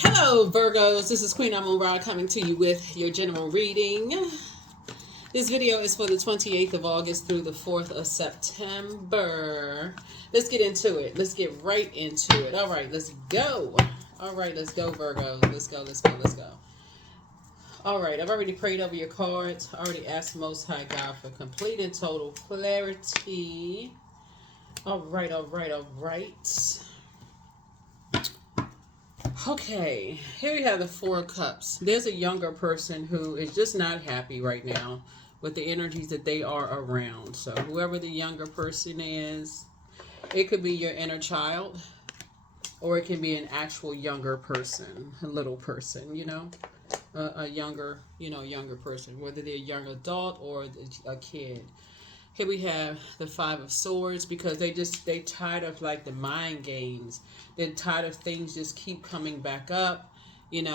Hello, Virgos. This is Queen Amun Ra coming to you with your general reading. This video is for the 28th of August through the 4th of September. Let's get into it. Let's get right into it. All right, let's go. All right, let's go, Virgos. Let's go, let's go, let's go. All right, I've already prayed over your cards. I already asked Most High God for complete and total clarity. All right, all right, all right. Okay, here we have the Four of Cups. There's a younger person who is just not happy right now with the energies that they are around. So whoever the younger person is, it could be your inner child, or it can be an actual younger person, a little person, a younger, younger person, whether they're a young adult or a kid. Here we have the Five of Swords, because they tired of like the mind games. They're tired of things just keep coming back up, and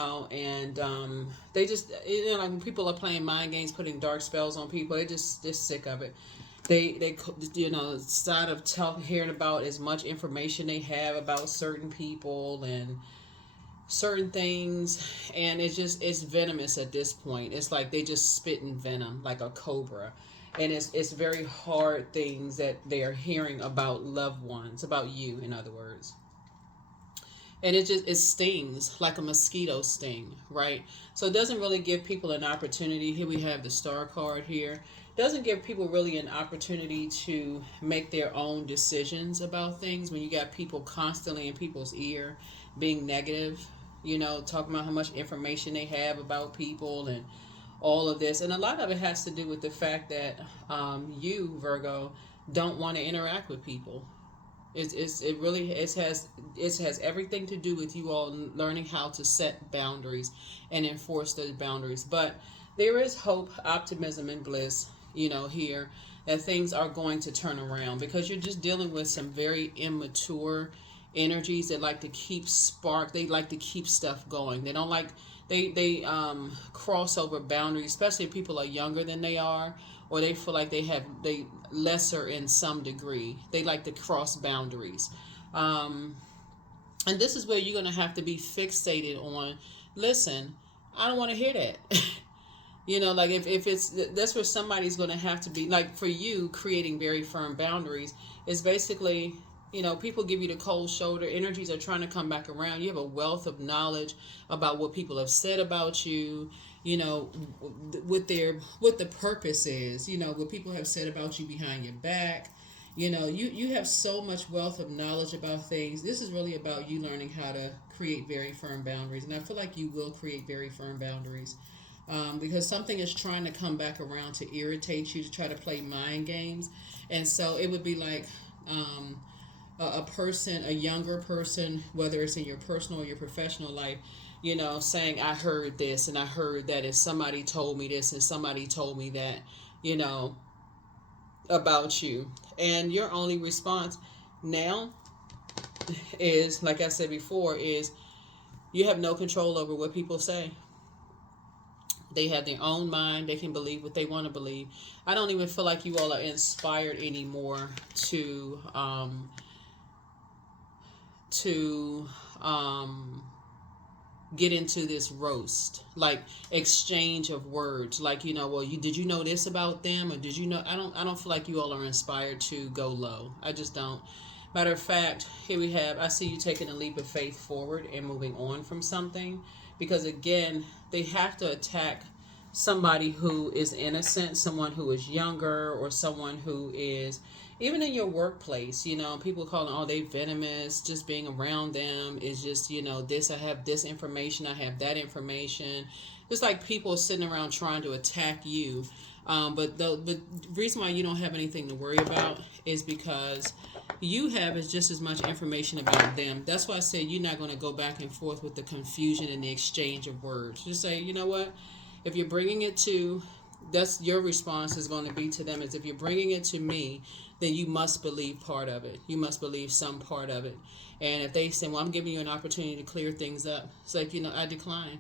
they just, like when people are playing mind games, putting dark spells on people, they're just sick of it. They tired of hearing about as much information they have about certain people and certain things, and it's venomous at this point. It's like they just spitting venom like a cobra, and it's very hard things that they are hearing about loved ones, about you, in other words. And it stings like a mosquito sting, right? So it doesn't really give people an opportunity. Here we have the Star card here. Doesn't give people really an opportunity to make their own decisions about things when you got people constantly in people's ear being negative, talking about how much information they have about people and all of this. And a lot of it has to do with the fact that you, Virgo, don't want to interact with people. It has everything to do with you all learning how to set boundaries and enforce those boundaries. But there is hope, optimism, and bliss, here, that things are going to turn around, because you're just dealing with some very immature energies that like to keep they like to keep stuff going. They don't like they cross over boundaries, especially if people are younger than they are, or they feel like they lesser in some degree. They like to cross boundaries, and this is where you're going to have to be fixated on, listen, I don't want to hear that. Like if that's where somebody's going to have to be, like for you, creating very firm boundaries is basically, people give you the cold shoulder. Energies are trying to come back around. You have a wealth of knowledge about what people have said about you, what the purpose is, what people have said about you behind your back. You have so much wealth of knowledge about things. This is really about you learning how to create very firm boundaries. And I feel like you will create very firm boundaries. Because something is trying to come back around to irritate you, to try to play mind games. And so it would be like a person, a younger person, whether it's in your personal or your professional life, saying, I heard this and I heard that, and somebody told me this and somebody told me that, about you. And your only response now is, like I said before, is you have no control over what people say. They have their own mind. They can believe what they want to believe. I don't even feel like you all are inspired anymore to get into this roast, like exchange of words, like, well, did you know this about them, or did you know? I don't feel like you all are inspired to go low. I just don't. Matter of fact, here we have, I see you taking a leap of faith forward and moving on from something, because again, they have to attack somebody who is innocent, someone who is younger, or someone who is, even in your workplace, people calling, oh, they venomous, just being around them is just, this, I have this information, I have that information. It's like people sitting around trying to attack you. But the reason why you don't have anything to worry about is because you have is just as much information about them. That's why I say you're not going to go back and forth with the confusion and the exchange of words. Just say, you know what? If you're bringing it to, that's your response is going to be to them, is if you're bringing it to me, then you must believe part of it. You must believe some part of it. And if they say, well, I'm giving you an opportunity to clear things up, it's like, I decline.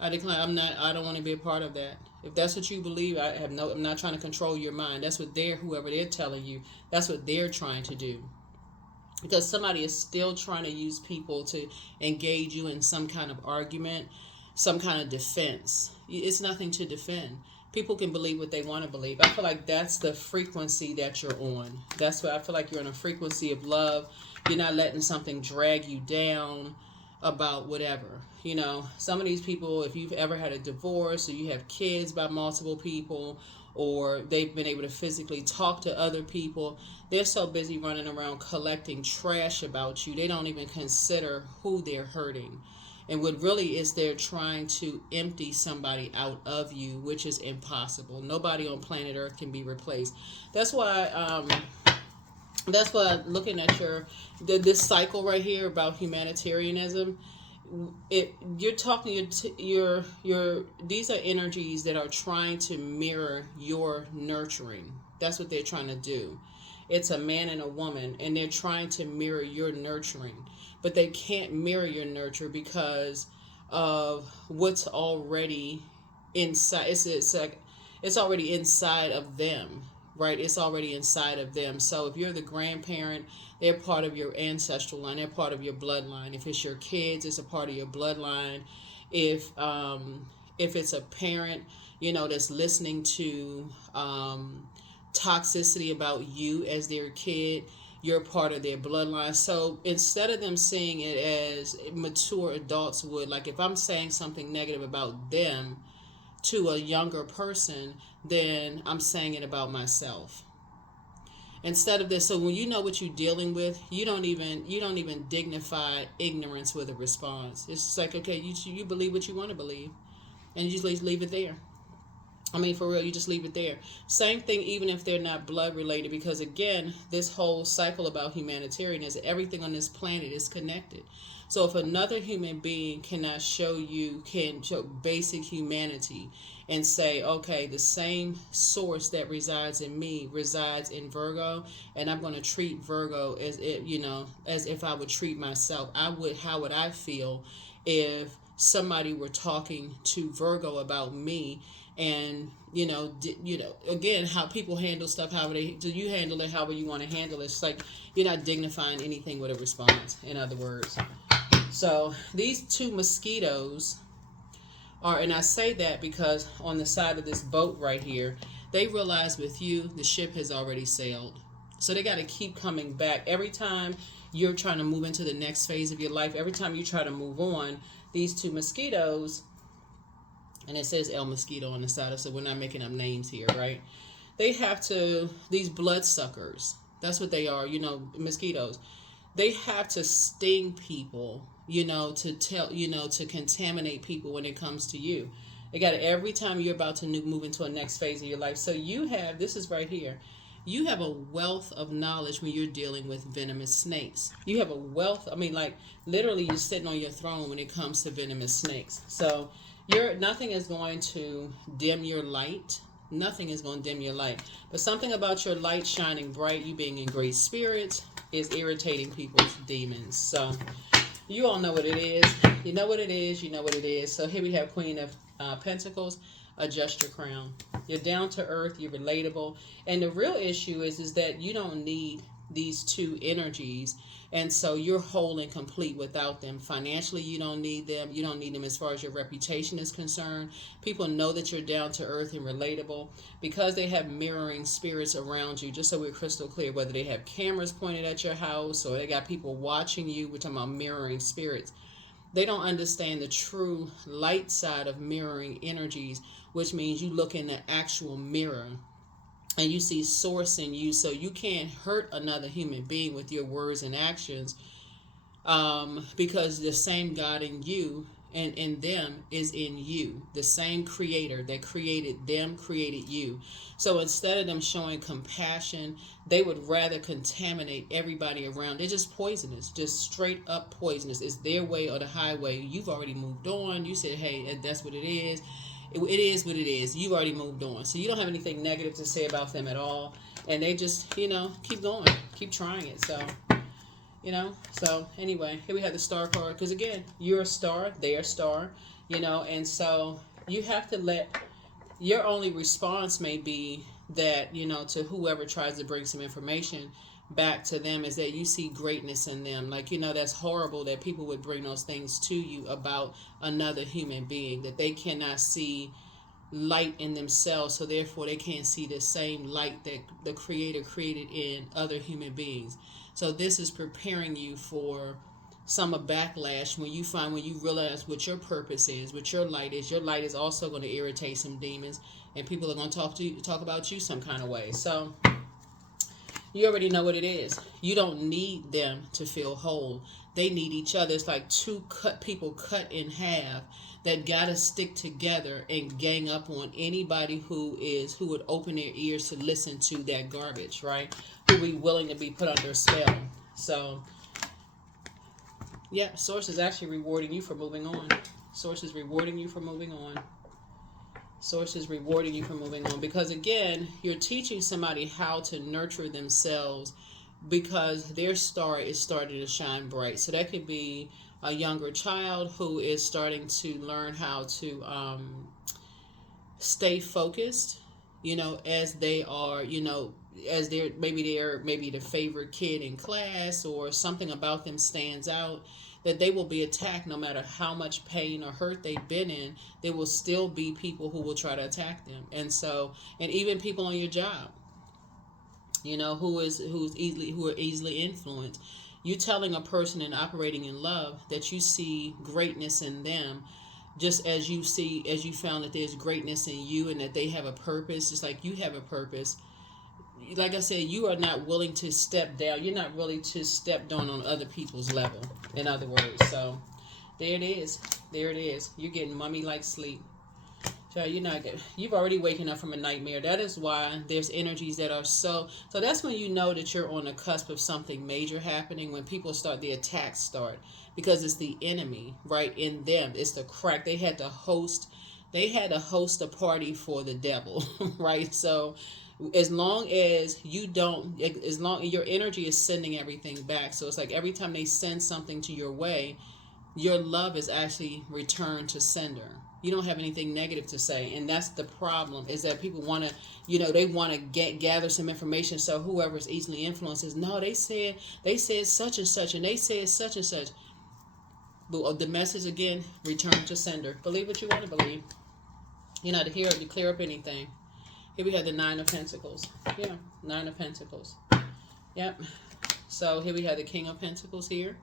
I decline. I don't want to be a part of that. If that's what you believe, I'm not trying to control your mind. That's what whoever they're telling you, that's what they're trying to do. because somebody is still trying to use people to engage you in some kind of argument, some kind of defense. It's nothing to defend. People can believe what they want to believe. I feel like that's the frequency that you're on. That's what I feel like. You're on a frequency of love. You're not letting something drag you down about whatever. You know, some of these people, if you've ever had a divorce or you have kids by multiple people, or they've been able to physically talk to other people, they're so busy running around collecting trash about you, they don't even consider who they're hurting. And what really is, they're trying to empty somebody out of you, which is impossible. Nobody on planet Earth can be replaced. That's why looking at this cycle right here about humanitarianism, you're talking your these are energies that are trying to mirror your nurturing. That's what they're trying to do. It's a man and a woman, and they're trying to mirror your nurturing, but they can't mirror your nurture because of what's already inside. It's already inside of them, right? It's already inside of them. So if you're the grandparent, they're part of your ancestral line. They're part of your bloodline. If it's your kids, it's a part of your bloodline. If it's a parent, you know, that's listening to toxicity about you as their kid, you're part of their bloodline. So instead of them seeing it as mature adults would, like if I'm saying something negative about them to a younger person, then I'm saying it about myself. Instead of this, so when you know what you're dealing with, you don't even dignify ignorance with a response. It's just like, okay, you believe what you want to believe, and you just leave it there. I mean, for real, you just leave it there. Same thing, even if they're not blood related, because again, this whole cycle about humanitarianism, everything on this planet is connected. So if another human being can show basic humanity and say, okay, the same source that resides in me resides in Virgo, and I'm going to treat Virgo as if I would treat myself. How would I feel if somebody were talking to Virgo about me? And again, how people handle stuff, you handle it however you want to handle it. It's like you're not dignifying anything with a response, in other words. So these two mosquitoes are, and I say that because on the side of this boat right here, they realize with you the ship has already sailed, so they got to keep coming back every time you're trying to move into the next phase of your life. Every time you try to move on, these two mosquitoes, and it says El Mosquito on the side, so we're not making up names here, right? These bloodsuckers, that's what they are, mosquitoes. They have to sting people, to contaminate people when it comes to you. They got to, every time you're about to move into a next phase of your life. So this is right here. You have a wealth of knowledge when you're dealing with venomous snakes. You have a wealth, literally you're sitting on your throne when it comes to venomous snakes. So nothing is going to dim your light. Nothing is going to dim your light. But something about your light shining bright, you being in great spirits, is irritating people's demons. So you all know what it is. You know what it is. You know what it is. So here we have Queen of Pentacles. Adjust your crown. You're down to earth. You're relatable. And the real issue is that you don't need these two energies, and so you're whole and complete without them. Financially, you don't need them. You don't need them as far as your reputation is concerned. People know that you're down to earth and relatable because they have mirroring spirits around you. Just so we're crystal clear, whether they have cameras pointed at your house or they got people watching you, we're talking about mirroring spirits. They don't understand the true light side of mirroring energies, which means you look in the actual mirror and you see source in you, so you can't hurt another human being with your words and actions, because the same God in you and in them is in you. The same creator that created them created you. So instead of them showing compassion, they would rather contaminate everybody around. They're just poisonous, just straight up poisonous. It's their way or the highway. You've already moved on. You said, hey, that's what it is. It is what it is. You've already moved on. So you don't have anything negative to say about them at all. And they just, keep going. Keep trying it. So, So anyway, here we have the star card. Because again, you're a star. They're a star. And so you have to let, your only response may be that, to whoever tries to bring some information, back to them is that you see greatness in them. Like, you know, that's horrible that people would bring those things to you about another human being, that they cannot see light in themselves, so therefore they can't see the same light that the Creator created in other human beings. So this is preparing you for some backlash when you realize what your purpose is, what your light is. Your light is also going to irritate some demons, and people are going to talk about you some kind of way. So you already know what it is. You don't need them to feel whole. They need each other. It's like two people cut in half that gotta stick together and gang up on anybody who would open their ears to listen to that garbage, right? Who be willing to be put under a spell. So yeah, Source is actually rewarding you for moving on. Source is rewarding you for moving on. Source is rewarding you for moving on, because again, you're teaching somebody how to nurture themselves, because their star is starting to shine bright. So that could be a younger child who is starting to learn how to stay focused, you know, as they are, you know, as they're maybe the favorite kid in class, or something about them stands out, that they will be attacked no matter how much pain or hurt they've been in. There will still be people who will try to attack them. And even people on your job, you know, who are easily influenced. You telling a person and operating in love that you see greatness in them, just as you found that there's greatness in you and that they have a purpose, just like you have a purpose. Like I said, you are not willing to step down. You're not willing to step down on other people's level, in other words. So there it is. There it is. You're getting mummy-like sleep. So you've already waken up from a nightmare. That is why there's energies that are so that's when you know that you're on the cusp of something major happening, when the attacks start, because it's the enemy, right, in them. It's the crack. They had to host a party for the devil, right? So as long as your energy is sending everything back. So it's like every time they send something to your way, your love is actually returned to sender. You don't have anything negative to say, and that's the problem, is that people want to, they want to gather some information. So whoever's easily influenced says, no, they said such and such, and they said such and such. But the message again, return to sender. Believe what you want to believe. To clear up anything. Here we have the Nine of Pentacles. Yeah, Nine of Pentacles. Yep. So here we have the King of Pentacles here.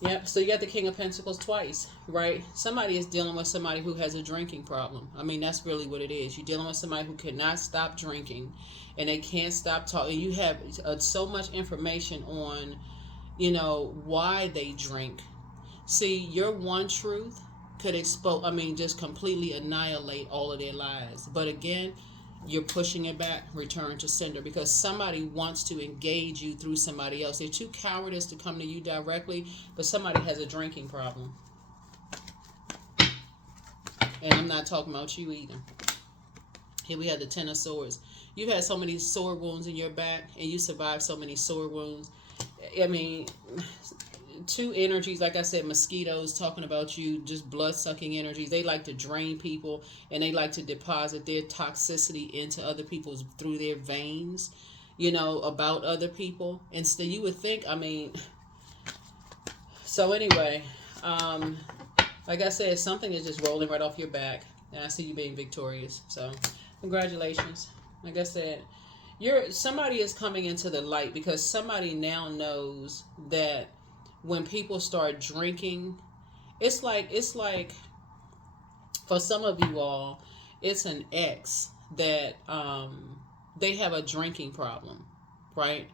Yep, so you got the King of Pentacles twice, right? Somebody is dealing with somebody who has a drinking problem. I mean, that's really what it is. You're dealing with somebody who cannot stop drinking, and they can't stop talking. You have so much information on, why they drink. See, your one truth could just completely annihilate all of their lives. But again, you're pushing it back, return to sender, because somebody wants to engage you through somebody else. They're too cowardice to come to you directly, but somebody has a drinking problem. And I'm not talking about you either. Here we have the Ten of Swords. You've had so many sword wounds in your back, and you survived so many sword wounds. I mean, two energies, like I said, mosquitoes talking about you, just blood-sucking energies. They like to drain people, and they like to deposit their toxicity into other people's through their veins, about other people. And so you would think, so anyway, like I said, something is just rolling right off your back, and I see you being victorious. So congratulations. Like I said, somebody is coming into the light, because somebody now knows that when people start drinking, it's like for some of you all, it's an ex that they have a drinking problem, right?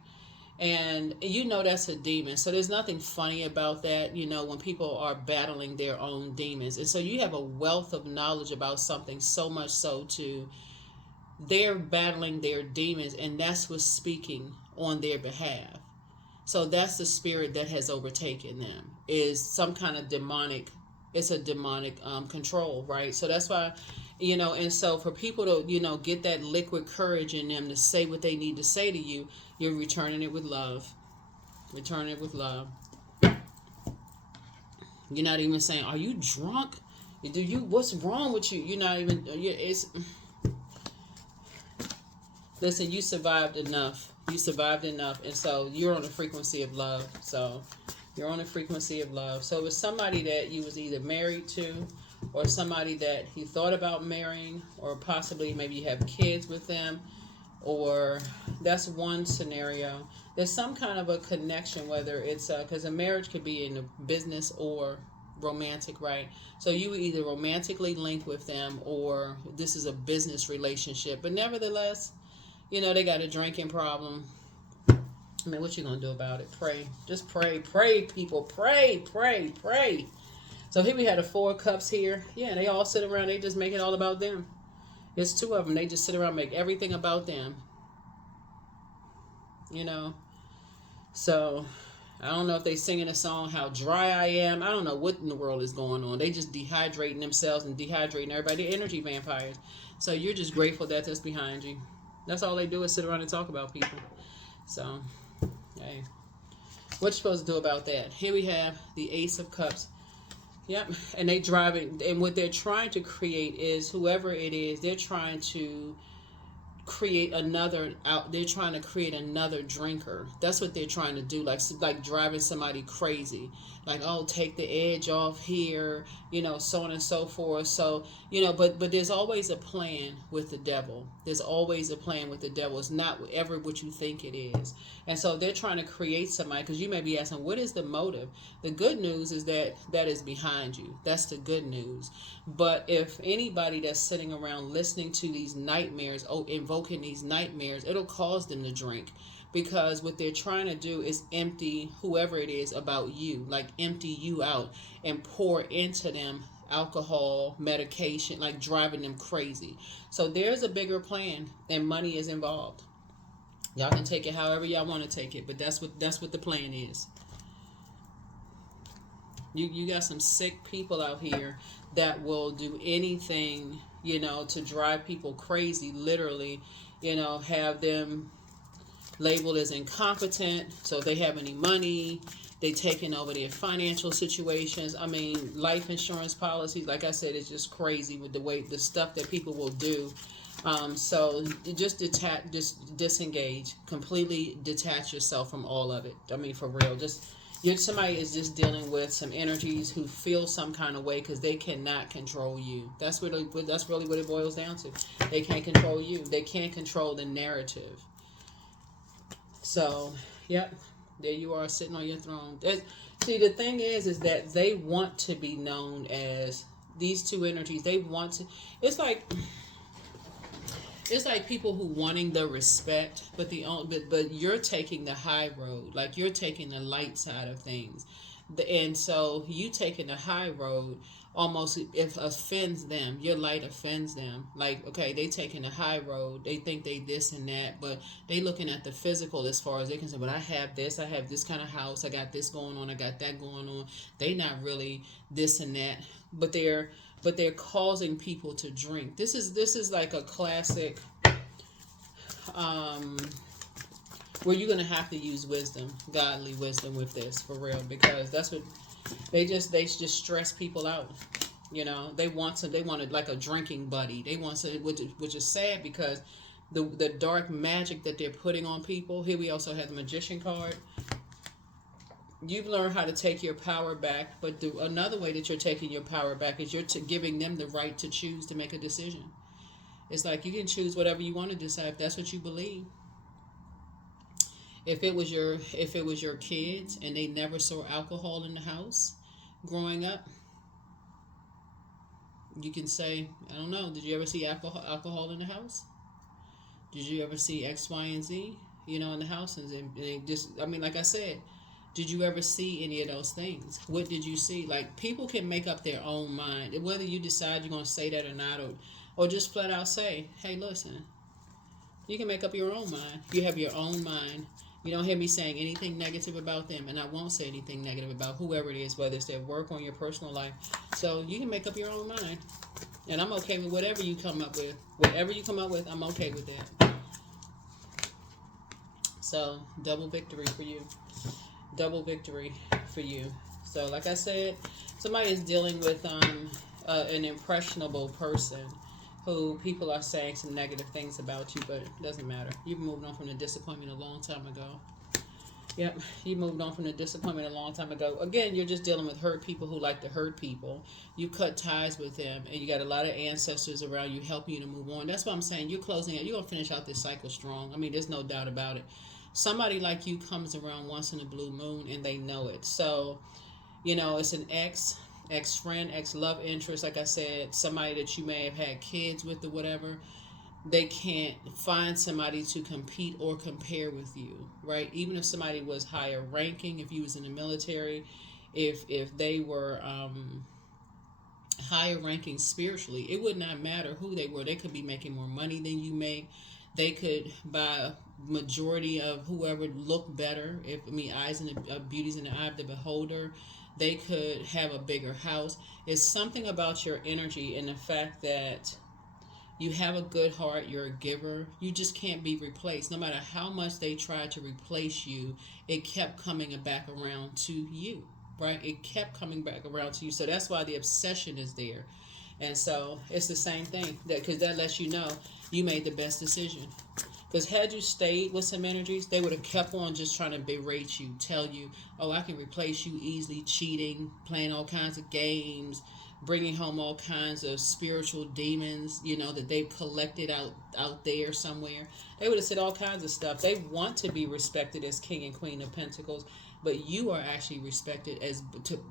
And that's a demon. So there's nothing funny about that, when people are battling their own demons. And so you have a wealth of knowledge about something, so much so to they're battling their demons, and that's what's speaking on their behalf. So that's the spirit that has overtaken them, is some kind of demonic, it's a demonic control, right? So that's why, and so for people to, get that liquid courage in them to say what they need to say to you, you're returning it with love. Return it with love. You're not even saying, are you drunk? What's wrong with you? You're not even, listen, you survived enough You survived enough, and so you're on the frequency of love. So you're on the frequency of love. So it's somebody that you was either married to, or somebody that you thought about marrying, or possibly maybe you have kids with them, or that's one scenario. There's some kind of a connection, whether it's because a marriage could be in a business or romantic, right? So you either romantically link with them, or this is a business relationship. But nevertheless, they got a drinking problem. I mean, what you gonna do about it? Pray. Just pray. Pray, people. Pray, pray, pray. So here we had the 4 cups here. Yeah, they all sit around. They just make it all about them. There's 2 of them. They just sit around and make everything about them. So I don't know if they singing a song, How Dry I Am. I don't know what in the world is going on. They just dehydrating themselves and dehydrating everybody. They're energy vampires. So you're just grateful that that's behind you. That's all they do is sit around and talk about people. So, hey, what you supposed to do about that? Here we have the Ace of Cups. Yep, and they drive it, and what they're trying to create is, whoever it is, they're trying to create another out. They're trying to create another drinker. That's what they're trying to do, like driving somebody crazy, like, oh, take the edge off here, so on and so forth. So but there's always a plan with the devil. There's always a plan with the devil. It's not ever what you think it is. And so they're trying to create somebody, because you may be asking, what is the motive? The good news is that is behind you. That's the good news. But if anybody that's sitting around listening to these nightmares, invoking these nightmares, it'll cause them to drink, because what they're trying to do is empty whoever it is about you, like empty you out and pour into them alcohol, medication, like driving them crazy. So there's a bigger plan, and money is involved. Y'all can take it however y'all want to take it, but that's what the plan is. You got some sick people out here that will do anything, to drive people crazy, literally, have them labeled as incompetent, so if they have any money, they taking over their financial situations. I mean, life insurance policies, like I said, it's just crazy with the stuff that people will do. So just disengage, completely detach yourself from all of it. I mean, for real, somebody is just dealing with some energies who feel some kind of way because they cannot control you. That's really what it boils down to. They can't control you. They can't control the narrative. So, yep, there you are sitting on your throne. See, the thing is that they want to be known as these 2 energies. They want to. It's like people who wanting the respect, but you're taking the high road, like you're taking the light side of things, and so you taking the high road almost if offends them. Your light offends them. Like, okay, they taking the high road. They think they this and that, but they looking at the physical as far as they can say. But I have this kind of house. I got this going on. I got that going on. They not really this and that, but they're causing people to drink. This is like a classic where you're gonna have to use wisdom, godly wisdom with this, for real, because that's what they just stress people out. They want it like a drinking buddy. They want some, which is sad, because the dark magic that they're putting on people. Here we also have the Magician card. You've learned how to take your power back, but another way that you're taking your power back is you're giving them the right to choose to make a decision. It's like you can choose whatever you want to decide if that's what you believe. If it was your kids and they never saw alcohol in the house growing up, you can say, I don't know, did you ever see alcohol in the house? Did you ever see X, Y, and Z, in the house? And they just, I mean, like I said, did you ever see any of those things? What did you see? Like, people can make up their own mind. Whether you decide you're going to say that or not, or just flat out say, hey, listen, you can make up your own mind. You have your own mind. You don't hear me saying anything negative about them, and I won't say anything negative about whoever it is, whether it's their work or your personal life. So you can make up your own mind. And I'm okay with whatever you come up with. Whatever you come up with, I'm okay with that. So, double victory for you. Double victory for you. So, like I said, somebody is dealing with an impressionable person who people are saying some negative things about you, but it doesn't matter. You've moved on from the disappointment a long time ago. Yep, you moved on from the disappointment a long time ago. Again, you're just dealing with hurt people who like to hurt people. You cut ties with them, and you got a lot of ancestors around you helping you to move on. That's what I'm saying. You're closing it. You're going to finish out this cycle strong. I mean, there's no doubt about it. Somebody like you comes around once in a blue moon, and they know it. So, it's an ex-friend, ex-love interest, like I said, somebody that you may have had kids with or whatever. They can't find somebody to compete or compare with you, right? Even if somebody was higher ranking, if you was in the military, if they were higher ranking spiritually, it would not matter who they were. They could be making more money than you make. They could, by majority of whoever, look better. Eyes and beauty's in the eye of the beholder. They could have a bigger house. It's something about your energy and the fact that you have a good heart. You're a giver. You just can't be replaced. No matter how much they tried to replace you, it kept coming back around to you, right? It kept coming back around to you. So that's why the obsession is there. And so it's the same thing, because that lets you know you made the best decision. Because had you stayed with some energies, they would have kept on just trying to berate you, tell you, oh, I can replace you easily, cheating, playing all kinds of games, bringing home all kinds of spiritual demons, that they've collected out there somewhere. They would have said all kinds of stuff. They want to be respected as King and Queen of Pentacles, but you are actually respected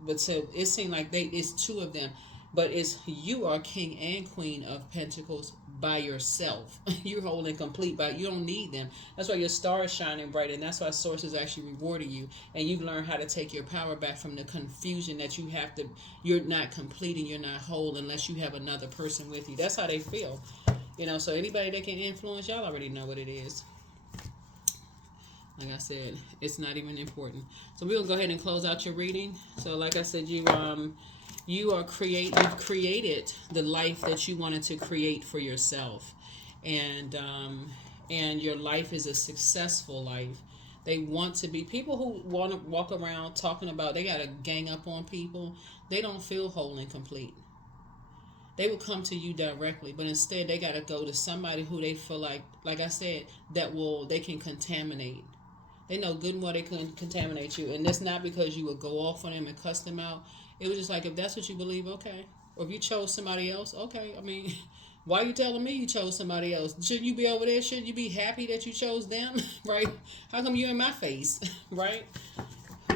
but so it seemed like it's two of them, but you are King and Queen of Pentacles by yourself. You're whole and complete, but you don't need them. That's why your star is shining bright, and that's why Source is actually rewarding you. And you've learned how to take your power back from the confusion that you're not complete and you're not whole unless you have another person with you. That's how they feel. So anybody that can influence, y'all already know what it is. Like I said, it's not even important. So we're gonna go ahead and close out your reading. So like I said, you've created the life that you wanted to create for yourself, and your life is a successful life. They want to be people who want to walk around talking about they got to gang up on people. They don't feel whole and complete. They will come to you directly, but instead they got to go to somebody who they feel like I said, they can contaminate. They know good and well they can contaminate you, and that's not because you would go off on them and cuss them out. It was just like, if that's what you believe, okay. Or if you chose somebody else, okay. I mean, why are you telling me you chose somebody else? Shouldn't you be over there? Shouldn't you be happy that you chose them, right? How come you're in my face, right?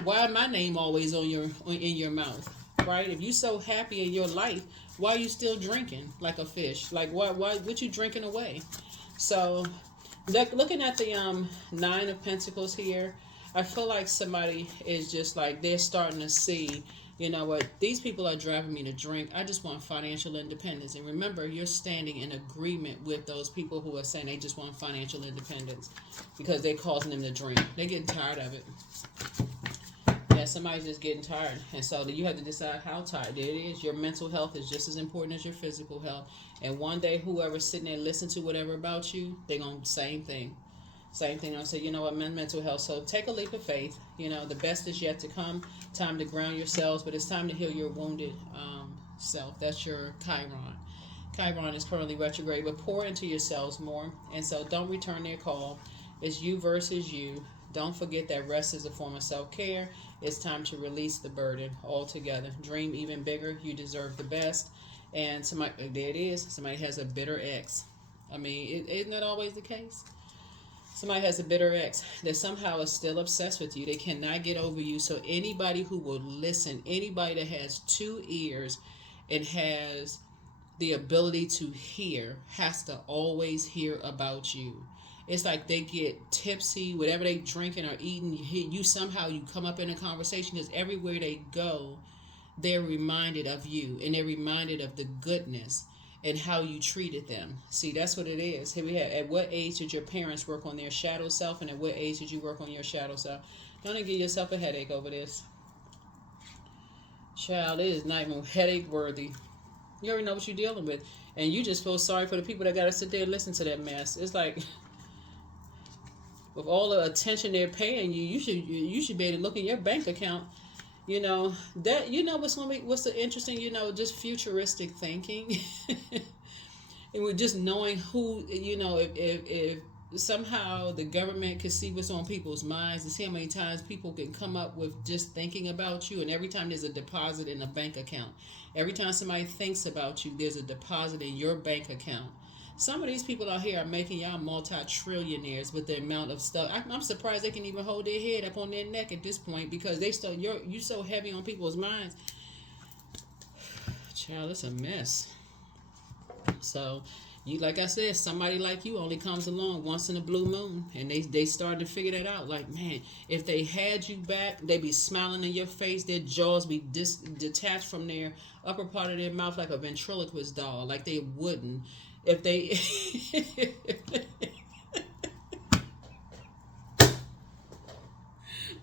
Why my name always in your mouth, right? If you so happy in your life, why are you still drinking like a fish? Like, what you drinking away? So, looking at the 9 of Pentacles here, I feel like somebody is just like, they're starting to see, you know what, these people are driving me to drink. I just want financial independence. And remember, you're standing in agreement with those people who are saying they just want financial independence because they're causing them to drink. They're getting tired of it. Yeah, somebody's just getting tired. And so you have to decide how tired. There it is. Your mental health is just as important as your physical health. And one day, whoever's sitting there and listening to whatever about you, they're going to same thing. Same thing. I'll say, you know what, mental health. So take a leap of faith. The best is yet to come. Time to ground yourselves, but it's time to heal your wounded self. That's your Chiron. Chiron is currently retrograde, but pour into yourselves more. And so don't return their call. It's you versus you. Don't forget that rest is a form of self-care. It's time to release the burden altogether. Dream even bigger. You deserve the best. And somebody, there it is. Somebody has a bitter ex. I mean, isn't that always the case? Somebody has a bitter ex that somehow is still obsessed with you. They cannot get over you. So anybody who will listen, anybody that has 2 ears and has the ability to hear, has to always hear about you. It's like they get tipsy, whatever they drinking or eating, you somehow you come up in a conversation, because everywhere they go, they're reminded of you, and they're reminded of the goodness and how you treated them. See, that's what it is. Here we have, at what age did your parents work on their shadow self, and at what age did you work on your shadow self? Don't give yourself a headache over this. Child, it is not even headache worthy. You already know what you're dealing with, and you just feel sorry for the people that got to sit there and listen to that mess. It's like, with all the attention they're paying you, you should be able to look in your bank account. What's the interesting, just futuristic thinking. And we're just knowing who, if somehow the government could see what's on people's minds and see how many times people can come up with just thinking about you. And every time there's a deposit in a bank account, every time somebody thinks about you, there's a deposit in your bank account. Some of these people out here are making y'all multi-trillionaires with the amount of stuff. I'm surprised they can even hold their head up on their neck at this point, because you're so heavy on people's minds. Child, it's a mess. So, you, like I said, somebody like you only comes along once in a blue moon, and they started to figure that out. Like, man, if they had you back, they'd be smiling in your face. Their jaws be detached from their upper part of their mouth like a ventriloquist doll, like they wouldn't if they.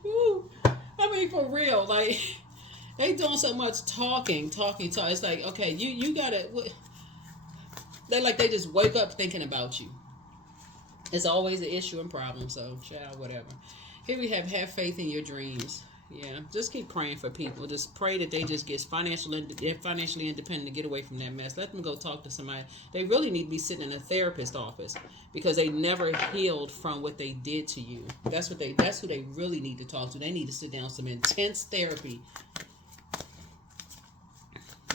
Woo. I mean, for real, like they doing so much talking. It's like, okay, you gotta. They just wake up thinking about you. It's always an issue and problem. So, child, whatever. Here we have faith in your dreams. Yeah, just keep praying for people. Just pray that they just get financially independent to get away from that mess. Let them go talk to somebody. They really need to be sitting in a therapist office, because they never healed from what they did to you. That's who they really need to talk to. They need to sit down some intense therapy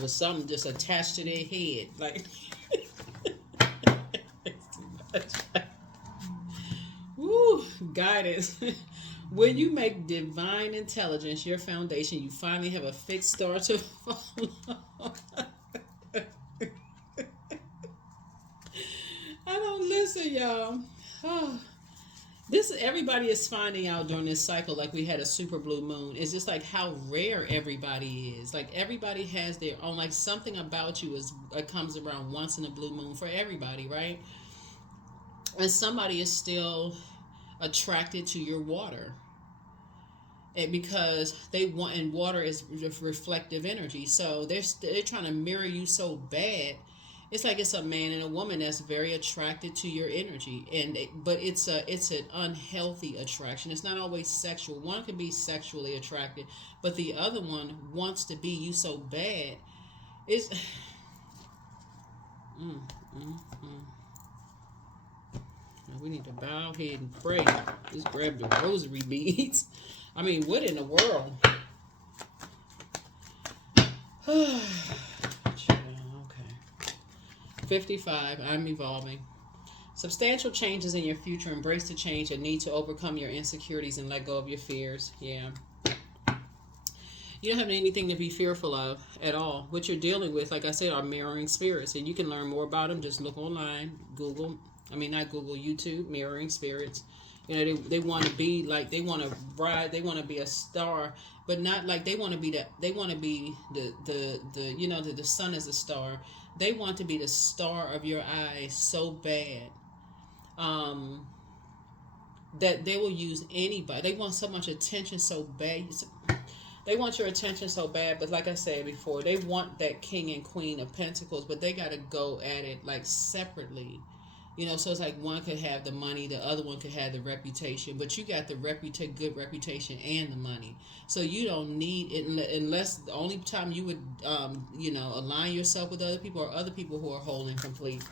with something just attached to their head, like. Woo, guidance. When you make divine intelligence your foundation, you finally have a fixed star to follow. I don't listen, y'all. Oh, this everybody is finding out during this cycle, like we had a super blue moon. It's just like how rare everybody is. Like everybody has their own. Like something about you comes around once in a blue moon for everybody, right? And somebody is still attracted to your water, and because they want, and water is reflective energy, so they're trying to mirror you so bad. It's like it's a man and a woman that's very attracted to your energy, but it's an unhealthy attraction. It's not always sexual. One can be sexually attracted, but the other one wants to be you so bad. It's mm, mm, mm. We need to bow our head and pray. Just grab the rosary beads. I mean, what in the world? Okay. 55. I'm evolving. Substantial changes in your future. Embrace the change and need to overcome your insecurities and let go of your fears. Yeah. You don't have anything to be fearful of at all. What you're dealing with, like I said, are mirroring spirits. And you can learn more about them. Just look online. Not Google, YouTube, mirroring spirits. They want to be like, they want to ride, they want to be a star, but not like they want to be they want to be the sun is a star. They want to be the star of your eyes so bad, that they will use anybody. They want so much attention so bad. They want your attention so bad, but like I said before, they want that king and queen of pentacles, but they got to go at it like separately. So it's like one could have the money, the other one could have the reputation, but you got the good reputation and the money. So you don't need it, unless the only time you would, align yourself with other people, or other people who are whole and complete.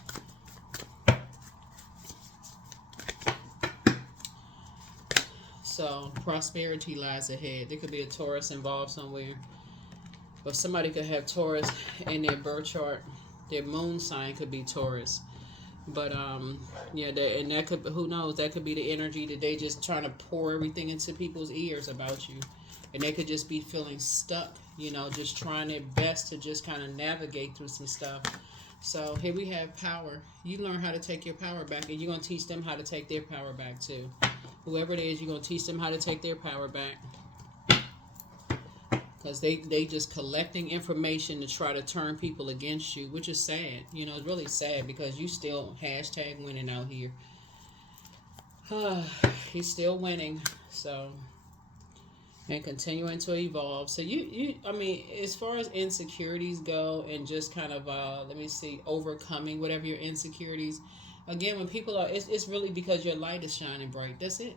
So prosperity lies ahead. There could be a Taurus involved somewhere, or somebody could have Taurus in their birth chart. Their moon sign could be Taurus. But and that could, who knows, that could be the energy that they just trying to pour everything into people's ears about you, and they could just be feeling stuck, just trying their best to just kind of navigate through some stuff. So here we have power. You learn how to take your power back, and you're going to teach them how to take their power back too. Whoever it is, you're going to teach them how to take their power back. Because they just collecting information to try to turn people against you, which is sad. It's really sad, because you still #winning out here. He's still winning. So, and continuing to evolve. So as far as insecurities go, and just kind of overcoming whatever your insecurities. Again, when people are, it's really because your light is shining bright. That's it.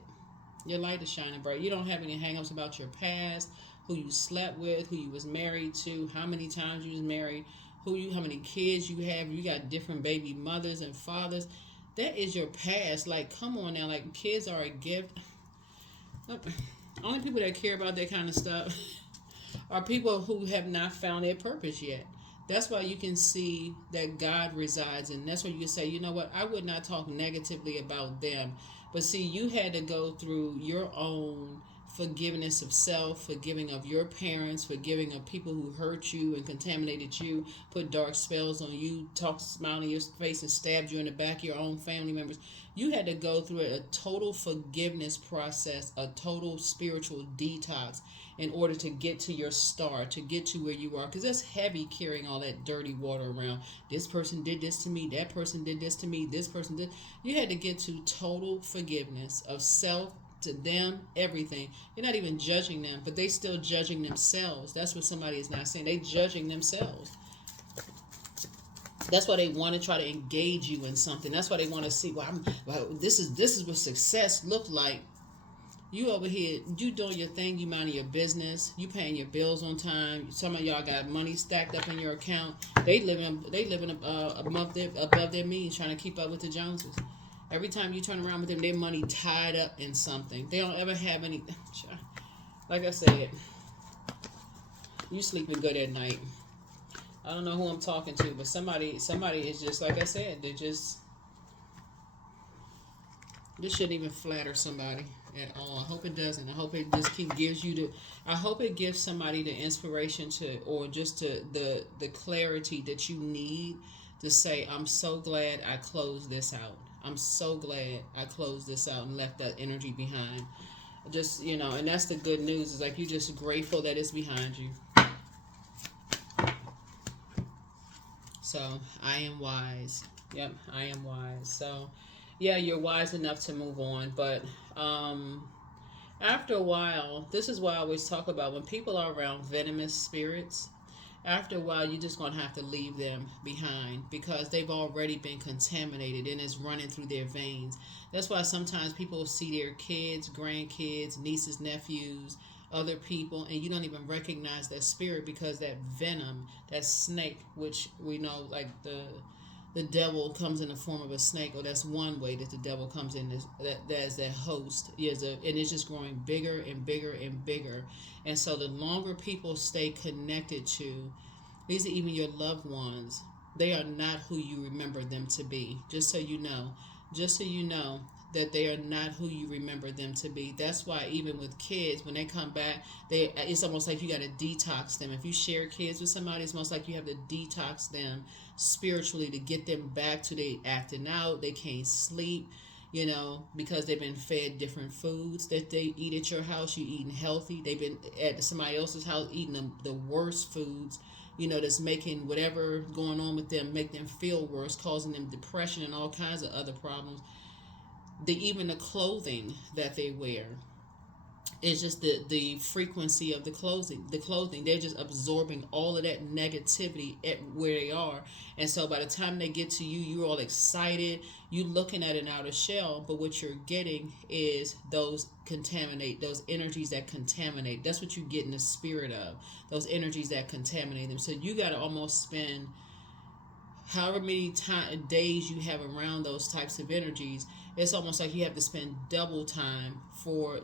Your light is shining bright. You don't have any hang-ups about your past, who you slept with, who you was married to, how many times you was married, how many kids you have. You got different baby mothers and fathers. That is your past. Like, come on now. Like, kids are a gift. Look, only people that care about that kind of stuff are people who have not found their purpose yet. That's why you can see that God resides in. That's why you can say, you know what, I would not talk negatively about them. But see, you had to go through your own forgiveness of self, forgiving of your parents, forgiving of people who hurt you and contaminated you, put dark spells on you, talked, smiled in your face and stabbed you in the back of your own family members. You had to go through a total forgiveness process, a total spiritual detox in order to get to your star, to get to where you are. Because that's heavy carrying all that dirty water around. This person did this to me, that person did this to me, this person did. You had to get to total forgiveness of self, to them, everything. You're not even judging them, but they still judging themselves. That's what somebody is not saying. They judging themselves. That's why they want to try to engage you in something. That's why they want to see, this is what success looked like. You over here, you doing your thing, you minding your business, you paying your bills on time. Some of y'all got money stacked up in your account. They living above their means, trying to keep up with the Joneses. Every time you turn around with them, their money tied up in something. They don't ever have any. Like I said, you sleeping good at night. I don't know who I'm talking to, but somebody is just, like I said, this shouldn't even flatter somebody at all. I hope it doesn't. I hope it just gives you I hope it gives somebody the inspiration or just the clarity that you need to say, I'm so glad I closed this out. I'm so glad I closed this out and left that energy behind. Just, and that's the good news. Is like, you're just grateful that it's behind you. So, I am wise. Yep, I am wise. So, yeah, you're wise enough to move on. But after a while, this is why I always talk about when people are around venomous spirits. After a while, you're just going to have to leave them behind because they've already been contaminated and it's running through their veins. That's why sometimes people see their kids, grandkids, nieces, nephews, other people, and you don't even recognize that spirit because that venom, that snake, which we know, like the devil comes in the form of a snake, or that's one way that the devil comes in, as that host, and it's just growing bigger and bigger and bigger. And so the longer people stay connected to, these are even your loved ones, they are not who you remember them to be. Just so you know that they are not who you remember them to be. That's why even with kids, when they come back, it's almost like you got to detox them. If you share kids with somebody, it's almost like you have to detox them spiritually to get them back to they acting out. They can't sleep, because they've been fed different foods that they eat at your house. You eating healthy. They've been at somebody else's house eating the worst foods, that's making whatever going on with them make them feel worse, causing them depression and all kinds of other problems. Even the clothing that they wear is just the frequency of the clothing. They're just absorbing all of that negativity at where they are. And so by the time they get to you, you're all excited. You're looking at an outer shell, but what you're getting is those energies that contaminate. That's what you get in the spirit of, those energies that contaminate them. So you got to almost spend however many days you have around those types of energies. It's almost like you have to spend double time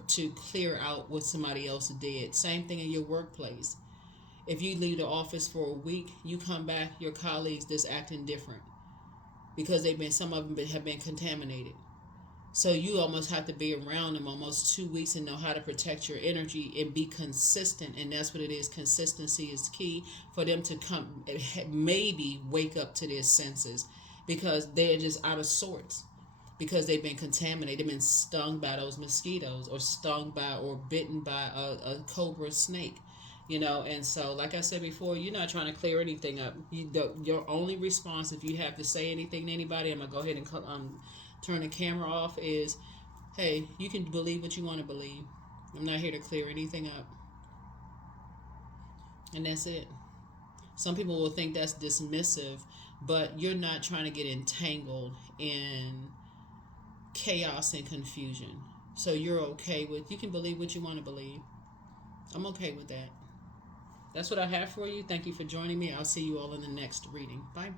to clear out what somebody else did. Same thing in your workplace. If you leave the office for a week, you come back, your colleagues just acting different because some of them have been contaminated. So you almost have to be around them almost 2 weeks and know how to protect your energy and be consistent. And that's what it is. Consistency is key for them to maybe wake up to their senses, because they're just out of sorts, because they've been contaminated. They've been stung by those mosquitoes, or stung by or bitten by a cobra snake. And so, like I said before, you're not trying to clear anything up. Your only response, if you have to say anything to anybody, I'm going to go ahead and turn the camera off, is, hey, you can believe what you want to believe. I'm not here to clear anything up. And that's it. Some people will think that's dismissive, but you're not trying to get entangled in chaos and confusion. So you're okay with, you can believe what you want to believe. I'm okay with that. That's what I have for you. Thank you for joining me. I'll see you all in the next reading. Bye.